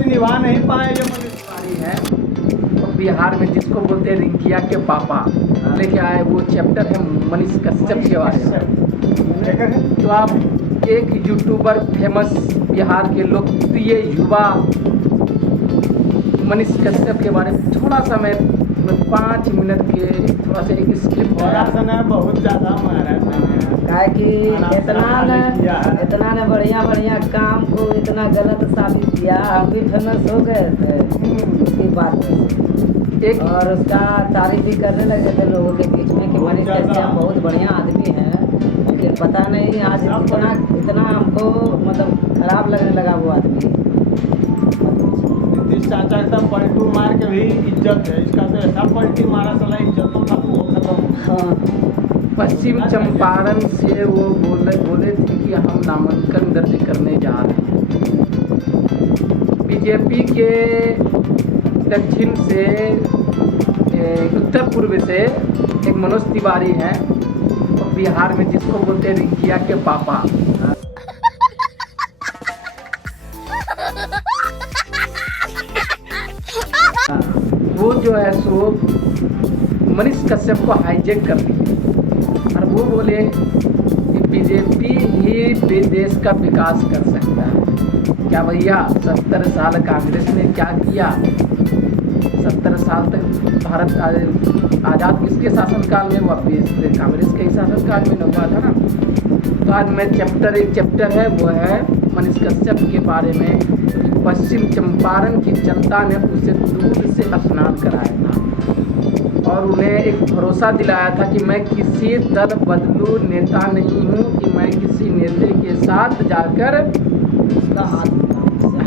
कर्ज निभा नहीं पाए ये मनुष्य है। तो बिहार में जिसको बोलते हैं रिंकिया के पापा लेके आए, वो चैप्टर है मनीष कश्यप के बारे में। तो आप एक यूट्यूबर फेमस बिहार के लोकप्रिय युवा मनीष कश्यप के बारे में थोड़ा सा मैं 5 मिनट के थोड़ा सा एक स्क्रिप्ट बहुत ज़्यादा मारा काहे कि इतना ने बढ़िया काम को इतना गलत साबित किया, हम भी फेमस हो गए थे उसकी बात में एक और उसका तारीफ भी करने लगे थे लोगों के बीच में कि मनीष कश्यप बहुत बढ़िया आदमी है। लेकिन पता नहीं आज इतना हमको मतलब खराब लगने लगा वो आदमी। नीतीश चाचा का पलटू मार के भी इज्जत है, इसका तो ऐसा पलटी मारा साला इज्जतों का वो खत्म। पश्चिम चंपारण से वो बोले थे कि हम नामांकन दर्ज करने जा रहे हैं। बीजेपी के दक्षिण से उत्तर पूर्व से एक मनोज तिवारी हैं, और बिहार में जिसको बोलते हैं रिंकिया के पापा। वो जो है सो मनीष कश्यप को हाईजैक कर दिए और वो बोले कि बीजेपी ही देश का विकास कर सकता है। क्या भैया 70 साल कांग्रेस ने क्या किया? 70 साल तक भारत आज़ाद किसके शासनकाल में हुआ? कांग्रेस के ही शासनकाल में हुआ था ना। तो आज मैं एक चैप्टर है वो है मनीष कश्यप के बारे में। पश्चिम चंपारण की जनता ने उसे दूध से स्नान कराया था और उन्हें एक भरोसा दिलाया था कि मैं किसी दल बदलू नेता नहीं हूँ, कि मैं किसी नेता के साथ जाकर उसका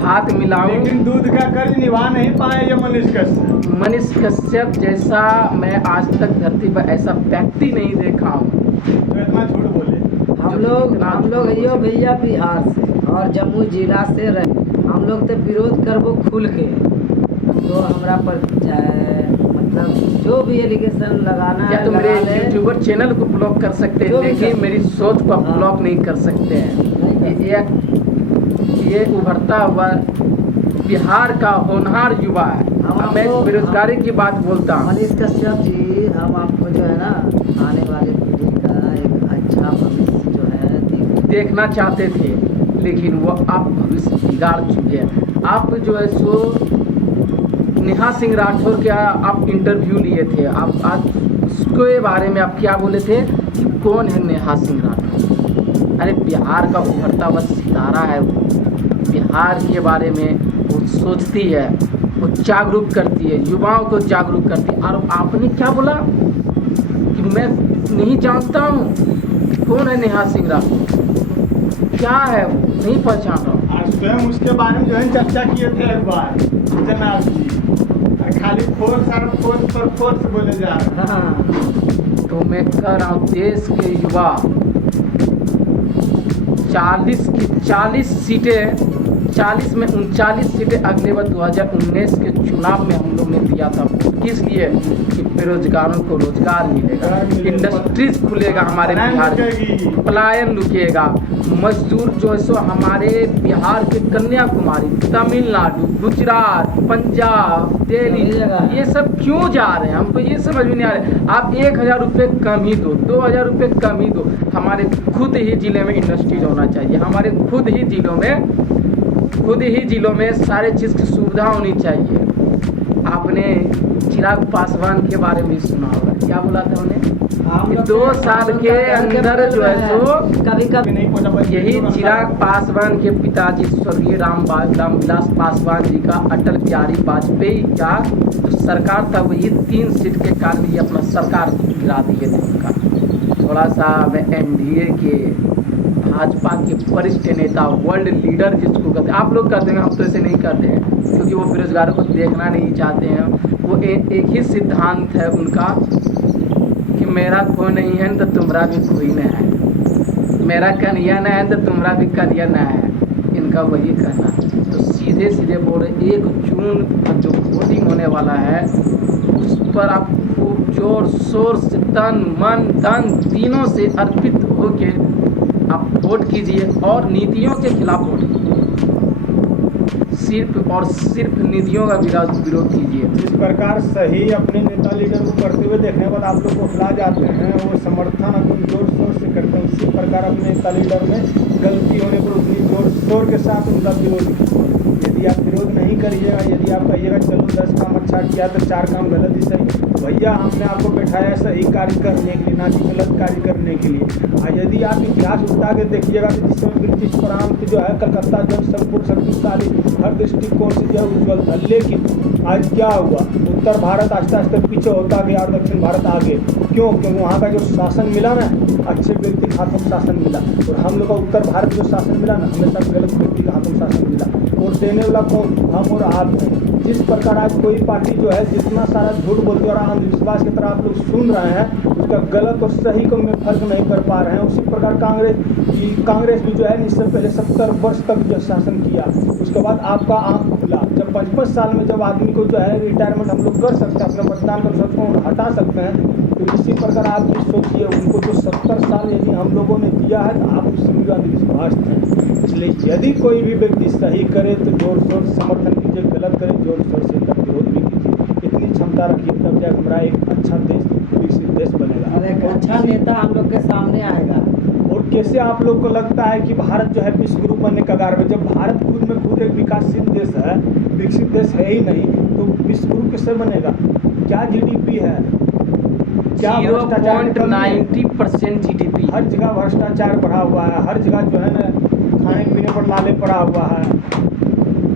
हाथ मिलाऊं। लेकिन दूध का कर्ज निभा नहीं पाए ये मनीष कश्यप जैसा मैं आज तक धरती पर ऐसा व्यक्ति नहीं देखा हूँ। तो इतना झूठ बोले। हम लोग यो भैया बिहार से और जम्मू जिला से रहे, हम लोग तो विरोध करबो खुल के। तो हमरा पर मतलब जो भी एलिगेशन लगाना या है तो मेरे लगा ले। यूट्यूबर चैनल को ब्लॉक कर सकते हैं, लेकिन मेरी सोच को ब्लॉक नहीं कर सकते हैं। ये उभरता हुआ बिहार का होनहार युवा है। मैं बेरोजगारी की बात बोलता हूँ। मनीष कश्यप जी, हम आपको जो है ना आने वाले पीढ़ी का एक अच्छा भविष्य जो है देखना चाहते थे, लेकिन वो आप भविष्य बिगाड़ चुके हैं। आप जो है सो नेहा सिंह राठौर के आप इंटरव्यू लिए थे, आप आज उसके बारे में आप क्या बोले थे कि कौन है नेहा सिंह राठौर? अरे बिहार का उभरता हुआ सितारा है वो। बिहार के बारे में वो सोचती है, वो जागरूक करती है, युवाओं को जागरूक करती है। और आपने क्या बोला कि मैं नहीं जानता हूँ कौन है नेहा सिंह राठौर, क्या है वो, नहीं पहचान रहा। आज स्वयं उसके बारे में जो है चर्चा किए थे एक बार जनाब जी, खाली फोर्स बोले जा रहे हैं। तो मैं कह रहा हूँ देश के युवा 40 सीटें 40 में 39 सीटें अगले बार 2019 के चुनाव में हम लोग ने दिया था। किस लिए? कि बेरोजगारों को रोजगार मिलेगा, इंडस्ट्रीज खुलेगा हमारे बिहार में, पलायन रुकेगा। मजदूर जो है सो हमारे बिहार के कन्याकुमारी, तमिलनाडु, गुजरात, पंजाब, दिल्ली, ये सब क्यों जा रहे हैं? हमको ये समझ में नहीं आ रहा है। आप 1000 रुपये कम ही दो, 2000 रुपये कम ही दो। हमारे खुद ही ज़िले में इंडस्ट्रीज होना चाहिए, हमारे खुद ही ज़िलों में सारे चीज़ की सुविधा होनी चाहिए। आपने चिराग पासवान के बारे में सुना होगा, क्या बोला था उन्हें? 2 साल के अंदर जो है सो कभी नहीं, यही चिराग पासवान के पिताजी स्वर्गीय रामविलास पासवान जी का अटल बिहारी वाजपेयी का जो सरकार था, वही 3 सीट के कारण ही अपना सरकार गिरा दिए थे उनका। थोड़ा सा मैं एनडीए के भाजपा के वरिष्ठ नेता, वर्ल्ड लीडर जिसको कहते हैं, आप लोग करते हैं, हम तो ऐसे नहीं करते हैं, क्योंकि वो बेरोजगारों को देखना नहीं चाहते हैं। वो एक ही सिद्धांत है उनका कि मेरा कोई नहीं है तो तुम्हारा भी कोई न है, मेरा कन्हैया न है तो तुम्हारा भी कन्हैया न है, इनका वही कहना। तो सीधे बोल रहे 1 जून जो वोटिंग होने वाला है उस पर आप खूब जोर शोर से तन मन धन तीनों से अर्पित होके आप वोट कीजिए और नीतियों के खिलाफ वोट कीजिए। सिर्फ और सिर्फ निधियों का विरोध कीजिए। जिस प्रकार सही अपने नेता लीडर को करते हुए देखने के बाद आप लोग को खिला जाते हैं, वो समर्थन अपन जोर शोर से करते हैं, उसी प्रकार अपने नेता लीडर में गलती होने पर उतनी जोर शोर के साथ उनका विरोध कीजिए। यदि आप विरोध नहीं करिएगा, यदि आप कहिएगा चलो 10 काम अच्छा किया तो 4 काम गलत ही सही, भैया हमने आपको बैठाया सही कार्य करने के लिए, ना कि गलत कार्य करने के लिए। और यदि आप इतिहास उठा के देखिएगा तो जिस समय ब्रिटिश प्रांत जो है कलकत्ता जब संपूर्ण शक्तिशाली हर दृष्टिकोण से जो है उज्ज्वल था, लेकिन आज क्या हुआ, उत्तर भारत आस्ते आस्ते पीछे होता गया और दक्षिण भारत आगे। क्यों? क्योंकि वहाँ का जो शासन मिला ना, अच्छे व्यक्ति के हाथों में शासन मिला, और हम लोग का उत्तर भारत जो शासन मिला ना, हमेशा गलत व्यक्ति के हाथों में शासन मिला। और देने वाला कौन? हम और आप हैं। जिस प्रकार आज कोई पार्टी जो है जितना सारा झूठ बोलती है और अंधविश्वास की तरह आप लोग सुन रहे हैं, उसका गलत और सही को में फर्क नहीं कर पा रहे हैं। उसी प्रकार कांग्रेस भी जो है इससे पहले 70 वर्ष तक जो शासन किया, उसके बाद आपका आंख खुला। जब 55 साल में जब आदमी को जो है रिटायरमेंट हम लोग कर सकते हैं, अपने मतदान प्रतिशत को हटा सकते हैं, तो इसी प्रकार आप भी सोचिए उनको जो 70 साल यदि हम लोगों ने दिया है तो आप उससे भी अंधविश्वास हैं। इसलिए यदि कोई भी व्यक्ति सही करे तो जोर शोर से समर्थन कीजिए, गलत करे जोर शोर से इसका विरोध भी कीजिए। इतनी क्षमता रखिए तब जाकर हमारा एक अच्छा देश, विकसित देश बनेगा और एक अच्छा नेता हम लोग के सामने आएगा। और कैसे आप लोग को लगता है कि भारत जो है विश्व गुरु बनने का कगार में, जब भारत खुद में खुद एक विकासशील देश है, विकसित देश है ही नहीं, तो विश्व गुरु कैसे बनेगा? क्या जीडीपी है, क्या भ्रष्टाचार की कमी है? 90% GDP। हर जगह भ्रष्टाचार बढ़ा हुआ है, हर जगह जो है ना खाने पीने पर लाले पड़ा हुआ है।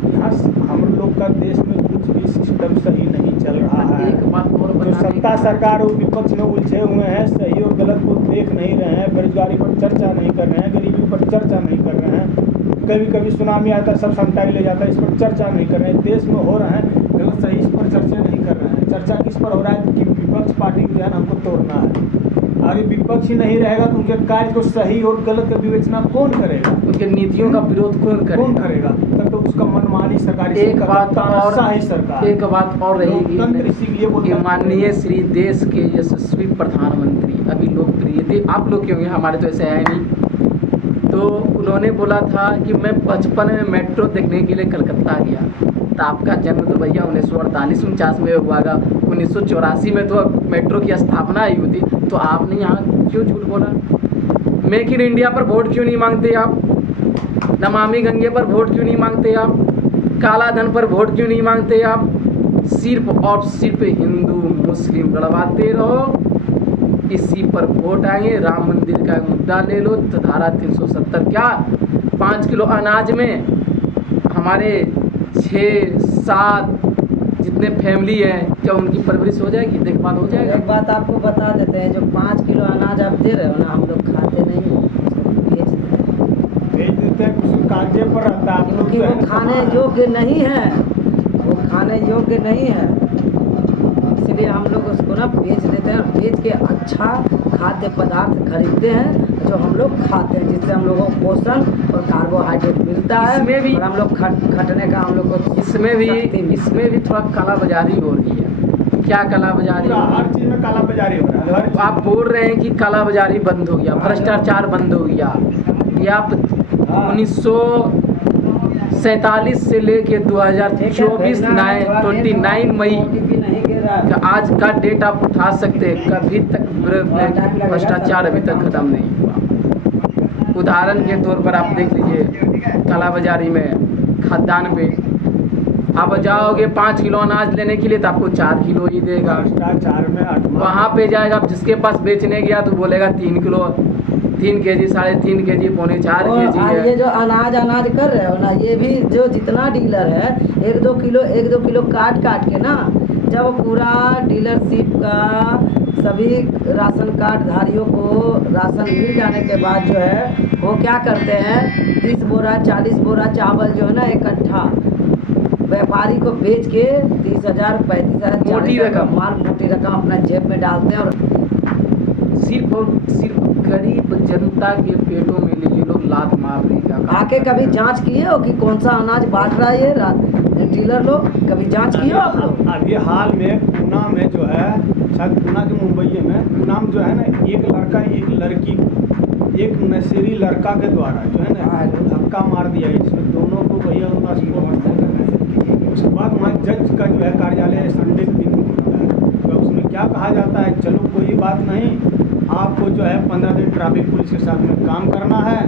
यहाँ हम लोग का देश में कुछ भी सिस्टम सही नहीं चल रहा है। एक बात और जो बताने सत्ता सरकार और विपक्ष में उलझे हुए हैं, सही और गलत को देख नहीं रहे हैं, बेरोजगारी पर चर्चा नहीं कर रहे हैं, गरीबी पर चर्चा नहीं कर रहे हैं। कभी कभी सुनामी आता है, सब समटाई ले जाता है, इस पर चर्चा नहीं कर रहे हैं। देश में हो रहा है गलत सही, इस पर चर्चा नहीं कर रहे हैं। चर्चा किस पर हो रहा है कि विपक्ष पार्टी जो है हमको तोड़ना है। अगर विपक्ष ही नहीं रहेगा तो उनके कार्य को सही और गलत का विवेचना कौन करेगा? उनके नीतियों का विरोध कौन करेगा? तब तो उसका मनमानी सरकार, एक बात और रहेगी लोकतंत्र इसीलिए कि माननीय श्री देश के यशस्वी प्रधानमंत्री, अभी लोकप्रिय थे, आप लोग क्यों, हमारे तो ऐसे है नहीं, तो उन्होंने बोला था कि मैं बचपन में मेट्रो देखने के लिए कलकत्ता गया। तो आपका जन्म तो भैया 1948-49 में हुआ था, 1984 में तो मेट्रो की स्थापना ही हुई थी, तो आपने यहाँ क्यों झूठ बोला? मेक इन इंडिया पर वोट क्यों नहीं मांगते आप? नमामि गंगे पर वोट क्यों नहीं मांगते आप? काला धन पर वोट क्यों नहीं मांगते आप? सिर्फ और सिर्फ हिंदू मुस्लिम लड़वाते रहो, इसी पर वोट आएंगे। राम मंदिर का मुद्दा ले लो तो धारा 370 क्या 5 किलो अनाज में हमारे 6-7 जितने फैमिली है, क्या उनकी परवरिश हो जाएगी, देखभाल हो जाएगा? एक बात आपको बता देते हैं, जो 5 किलो अनाज आप दे रहे हो ना, हम लोग खाते नहीं हैं, भेज देते हैं, कुछ कागजे पर रहता है, क्योंकि वो खाने योग्य नहीं है, वो खाने योग्य नहीं है, इसलिए हम लोग उसको ना बेच देते हैं। और बेच के अच्छा खाद्य पदार्थ खरीदते हैं जो हम लोग खाते हैं, जिससे हम लोगों को पोषण और कार्बोहाइड्रेट मिलता है। इसमें भी और हम लोग खटने का हम लोग को इसमें भी थोड़ा कालाबाजारी हो रही है। क्या कालाबाजारी? हर चीज में कालाबाजारी हो रहा है। आप बोल रहे हैं कि कालाबाजारी बंद हो गया, भ्रष्टाचार बंद हो गया, ये आप 1947 से लेके 2024 29 मई आज का डेट आप उठा सकते हैं, कभी तक भ्रष्टाचार अभी तक खत्म नहीं हुआ। उदाहरण के तौर पर आप देख लीजिए, कालाबाजारी में खाद्यान्न पे आप जाओगे 5 किलो अनाज लेने के लिए तो आपको 4 किलो ही देगा। भ्रष्टाचार में वहाँ पे जाएगा, जिसके पास बेचने गया तो बोलेगा 3 किलो, 3 केजी, 3.5 केजी, 4.25 केजी है। ये जो अनाज कर रहे हो ना, ये भी जो जितना डीलर है 1-2 किलो काट के ना, जब पूरा डीलरशिप का सभी राशन कार्ड धारियों को राशन मिल जाने के बाद जो है वो क्या करते हैं, 30 बोरा 40 बोरा चावल जो है ना इकट्ठा व्यापारी को बेच के 30,000 35,000 मोटी रकम माल मोटी रकम अपना जेब में डालते हैं। और सिर्फ और सिर्फ गरीब जनता के पेटों में ये लोग लात मार रहे हैं। आके कभी जांच किए हो कि कौन सा अनाज बांट रहा है ये डीलर लोग? कभी जांच किए हो आप लोग? अभी हाल में पूना में जो है, शायद पूना के मुंबई में, पूना में जो है ना, एक लड़का एक लड़की को एक नशेड़ी लड़का के द्वारा जो है ना धक्का मार दिया, इसमें दोनों को भैया उनका का जो है कार्यालय संडे के दिन खुला है। तो उसमें क्या कहा जाता है, चलो कोई बात नहीं, आपको जो है 15 दिन ट्रैफिक पुलिस के साथ में काम करना है,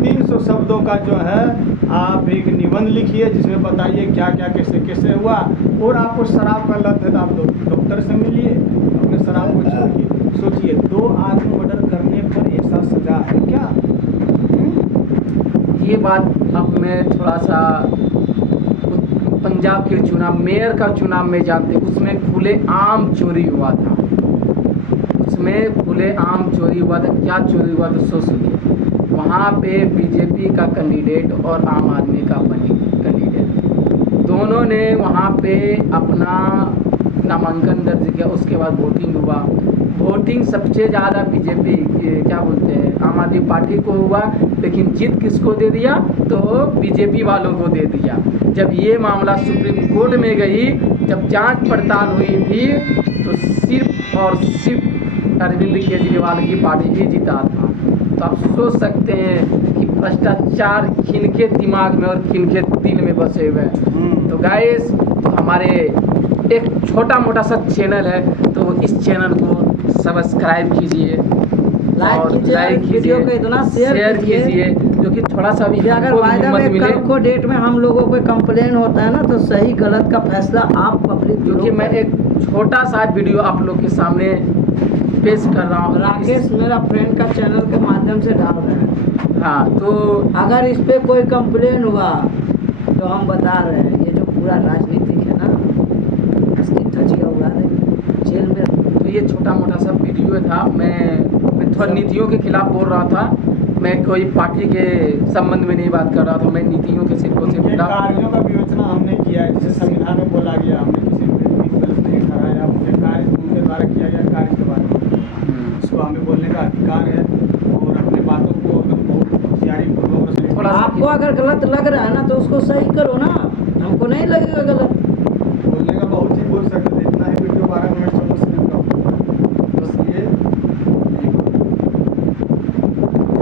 300 शब्दों का जो है आप एक निबंध लिखिए जिसमें बताइए क्या क्या कैसे कैसे हुआ, और आपको शराब का लत है तो आप डॉक्टर से मिलिए, अपने शराब को छोड़िए। सोचिए 2 आदमी मर्डर करने पर ऐसा सजा है क्या? ये बात अब मैं थोड़ा सा पंजाब के चुनाव, मेयर का चुनाव में जानते, उसमें खुले आम चोरी हुआ था, उसमें खुले आम चोरी हुआ था। क्या चोरी हुआ था सुनिए। वहाँ पे बीजेपी का कैंडिडेट और आम आदमी का कैंडिडेट दोनों ने वहाँ पे अपना नामांकन दर्ज किया। उसके बाद वोटिंग हुआ। वोटिंग सबसे ज़्यादा बीजेपी क्या बोलते हैं आम आदमी पार्टी को हुआ, लेकिन जीत किसको दे दिया? तो बीजेपी वालों को दे दिया। जब ये मामला सुप्रीम कोर्ट में गई, जब जांच पड़ताल हुई थी, तो सिर्फ और सिर्फ अरविंद केजरीवाल की पार्टी ही जीता था। तो आप सोच सकते हैं कि भ्रष्टाचार किनके दिमाग में और किनके दिल में बसे हुए हैं। तो गाइस, हमारे एक छोटा मोटा सा चैनल है, तो इस चैनल को सब्सक्राइब कीजिए, लाइक कीजिए, वीडियो को इतना शेयर कीजिए, जो कि थोड़ा सा भी अगर वायदा में कल को डेट में हम लोगों को कंप्लेन होता है ना, तो सही गलत का फैसला आप पब्लिक, क्योंकि मैं एक छोटा सा वीडियो आप लोग के सामने पेश कर रहा हूँ। राकेश मेरा फ्रेंड का चैनल के माध्यम से डाल रहे हैं। हाँ, तो अगर इस पे कोई कंप्लेन हुआ तो हम बता रहे हैं, ये जो पूरा राजनीतिक है ना, इसकी धजिया उड़ा देंगे जेल में। तो ये छोटा मोटा सा वीडियो था। मैं थोड़ा नीतियों के खिलाफ बोल रहा था, मैं कोई पार्टी के संबंध में नहीं बात कर रहा था, मैं नीतियों के सिर्फ कार्यों का विवेचना हमने किया है, जैसे संविधान में बोला गया, हमने किसी को गलत नहीं ठहराया, उनके कार्य उनके द्वारा किया गया कार्य के बारे में इसको हमें बोलने का अधिकार है, और अपने बातों को एकदम बहुत होशियारी पूर्वक। आपको अगर गलत लग रहा है ना, तो उसको सही करो ना, हमको नहीं लगेगा गलत।